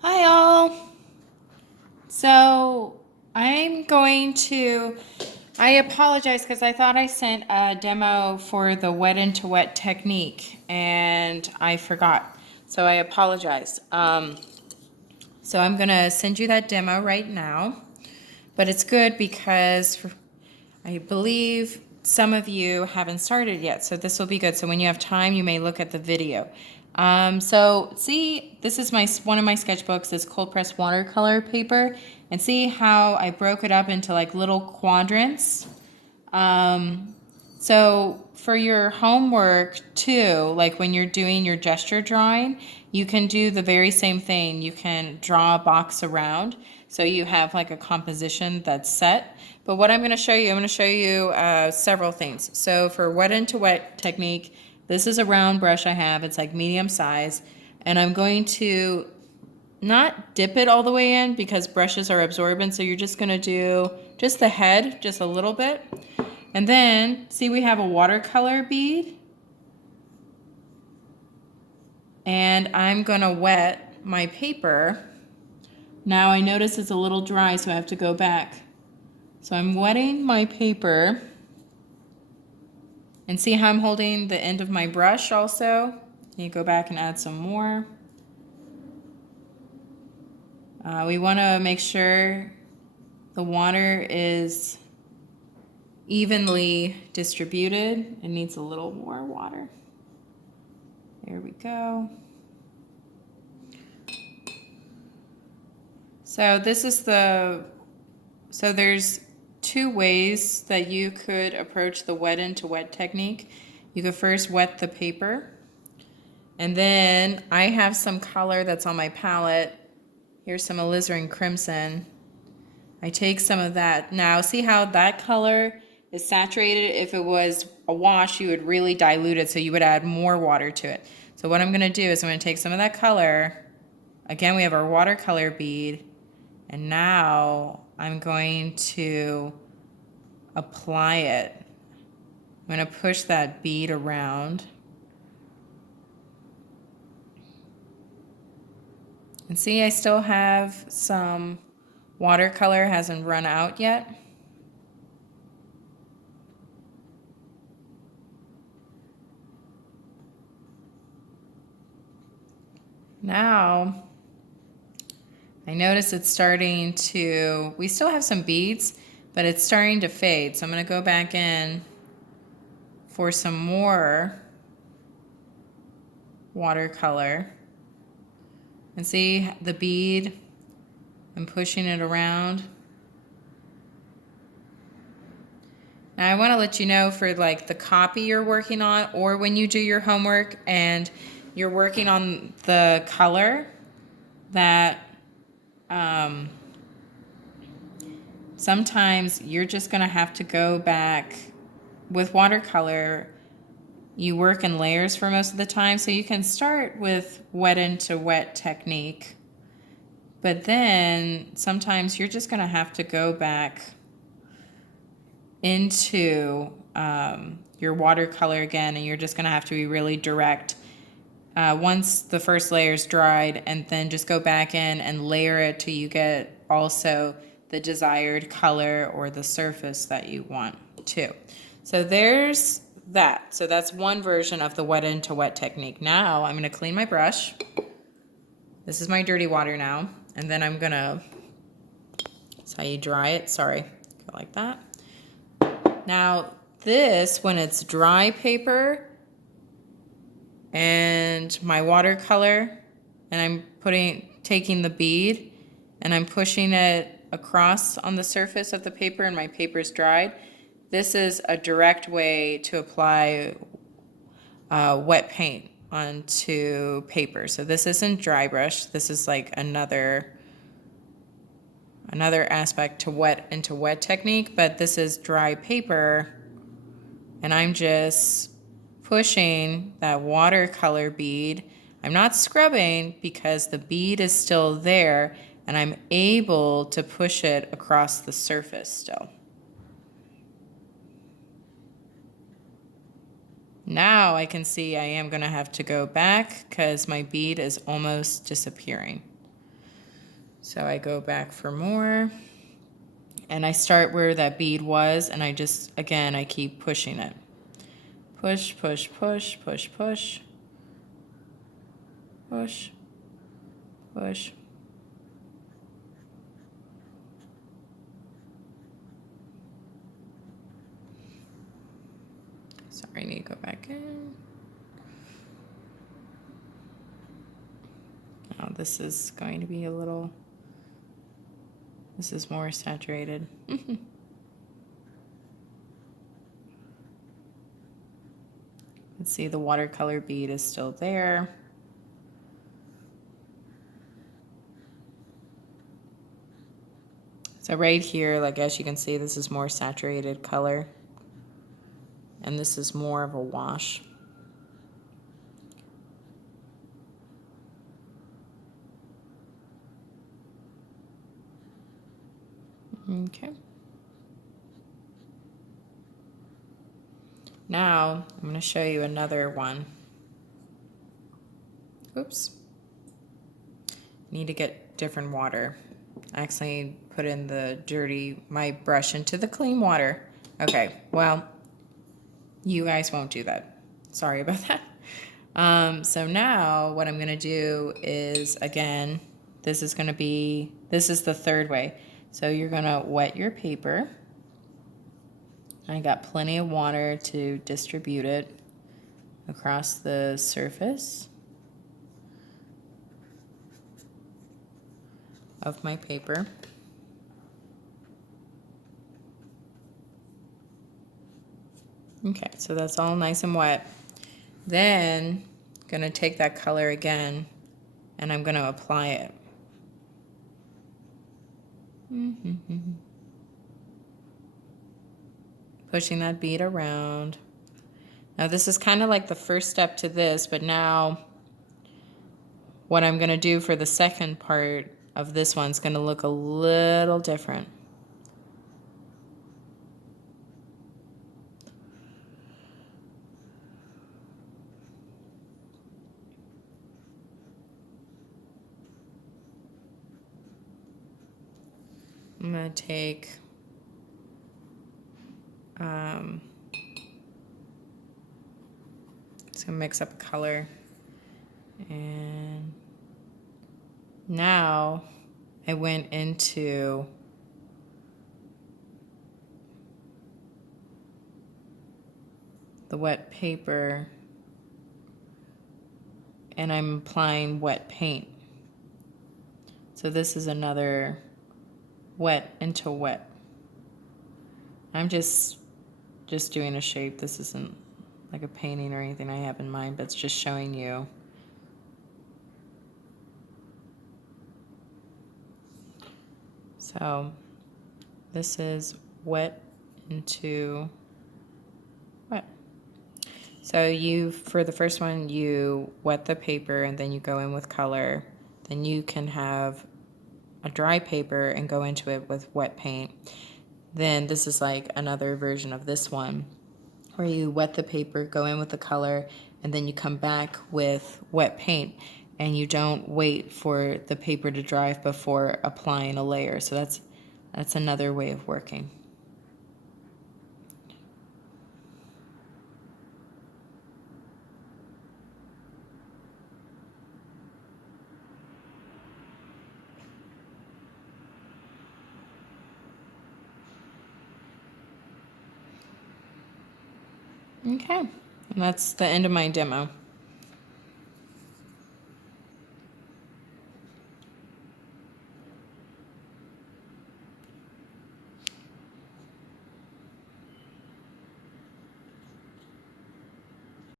Hi all. So I apologize because I thought I sent a demo for the wet into wet technique and I forgot. So I apologize. So I'm gonna send you that demo right now, but it's good because I believe some of you haven't started yet, so this will be good. So when you have time, you may look at the video. So see, this is one of my sketchbooks, this cold pressed watercolor paper, and see how I broke it up into like little quadrants. So for your homework too, like when you're doing your gesture drawing, you can do the very same thing. You can draw a box around so you have like a composition that's set. But what I'm going to show you several things. So for wet into wet technique, this is a round brush I have. It's like medium size. And I'm going to not dip it all the way in because brushes are absorbent. So you're just going to do just the head, just a little bit. And then, see, we have a watercolor bead. And I'm going to wet my paper. Now I notice it's a little dry, so I have to go back. So I'm wetting my paper. And see how I'm holding the end of my brush also? You go back and add some more. We want to make sure the water is evenly distributed. It needs a little more water. There we go. So there's two ways that you could approach the wet into wet technique. You could first wet the paper, and then I have some color that's on my palette. Here's some alizarin crimson. I take some of that. Now see how that color is saturated? If it was a wash, you would really dilute it, so you would add more water to it. So what I'm going to do is I'm going to take some of that color. Again, we have our watercolor bead. And now I'm going to apply it. I'm going to push that bead around. And see, I still have some watercolor, hasn't run out yet. Now, I notice it's starting to, we still have some beads, but it's starting to fade. So I'm going to go back in for some more watercolor. And see the bead, I'm pushing it around. Now I want to let you know for like the copy you're working on, or when you do your homework and you're working on the color, that sometimes you're just going to have to go back. With watercolor, you work in layers for most of the time, so you can start with wet into wet technique, but then sometimes you're just going to have to go back into your watercolor again, and you're just going to have to be really direct once the first layer is dried, and then just go back in and layer it till you get also the desired color or the surface that you want to. So there's that. So that's one version of the wet into wet technique. Now I'm going to clean my brush. This is my dirty water now, and then I'm going to, that's how you dry it, sorry, go like that. Now this, when it's dry paper and my watercolor, and I'm taking the bead and I'm pushing it across on the surface of the paper and my paper's dried, this is a direct way to apply wet paint onto paper. So this isn't dry brush, this is like another aspect to wet into wet technique, but this is dry paper, and I'm just pushing that watercolor bead. I'm not scrubbing because the bead is still there, and I'm able to push it across the surface still. Now I can see I am going to have to go back because my bead is almost disappearing. So I go back for more, and I start where that bead was, and I just, again, I keep pushing it. Push, push, push, push, push, push, push. Sorry, I need to go back in. Oh, this is going to be a little, this is more saturated. Let's see, the watercolor bead is still there. So right here, like as you can see, this is more saturated color, and this is more of a wash. Okay. Now I'm going to show you another one. Oops. Need to get different water. I accidentally put in my brush into the clean water. Okay, well, you guys won't do that. Sorry about that. So now what I'm going to do is, again, this is the third way. So you're going to wet your paper. I got plenty of water to distribute it across the surface of my paper. Okay, so that's all nice and wet. Then I'm gonna take that color again and I'm gonna apply it. Pushing that bead around. Now this is kind of like the first step to this, but now what I'm gonna do for the second part of this one's gonna look a little different. I'm gonna take just gonna mix up a color, and now I went into the wet paper and I'm applying wet paint. So this is another wet into wet. I'm just doing a shape. This isn't like a painting or anything I have in mind, but it's just showing you. So this is wet into wet. So for the first one, you wet the paper and then you go in with color. Then you can have a dry paper and go into it with wet paint. Then this is like another version of this one, where you wet the paper, go in with the color, and then you come back with wet paint, and you don't wait for the paper to dry before applying a layer. So that's another way of working. Okay, and that's the end of my demo.